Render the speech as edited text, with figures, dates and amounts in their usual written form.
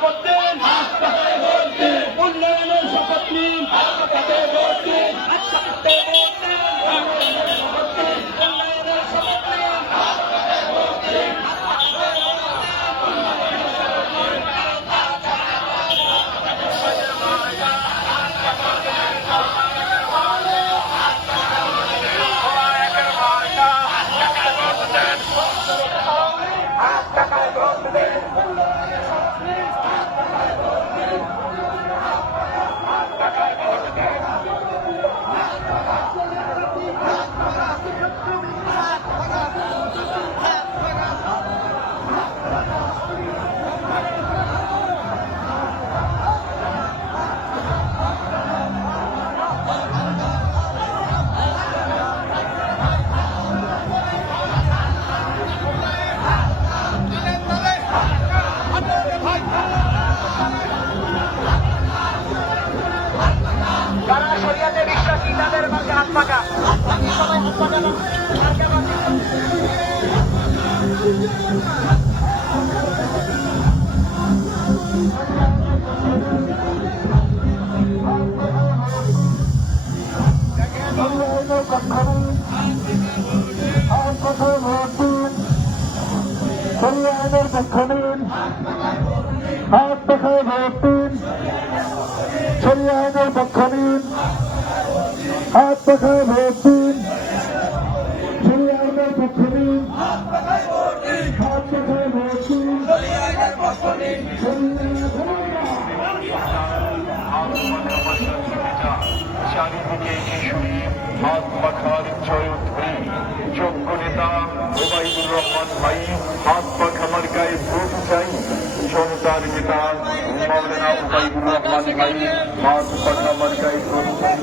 শপথ নিন, উন্নয়নের শপথ নিন, উন্নয়নের শপথ নিন, উন্নয়নের শপথ নিন। যারা শরিয়াতে বিশ্বাসী তাদের মাঝে হাত পাকা, সবাই হাত পাকানো। শরিয়াতের পক্ষ নিন, হাত পাখায় ভোট দিন। শরিয়াতের পক্ষ নিন, হাত পাখায় ভোট দিন। শরিয়াতের পক্ষ নিন, হাত পাখায় ভোট দিন। চারিদিকে কিশোরী হাত পাখার জয়ধ্বনি। যোগ্য নেতা ওবায়দুর রহমান ভাই হাত পাখা মার্কায় ভোট চাই। জনতার নেতা মাওলানা ওবায়দুর রহমান ভাই হাত পাখা মার্কায় ভোট চাই।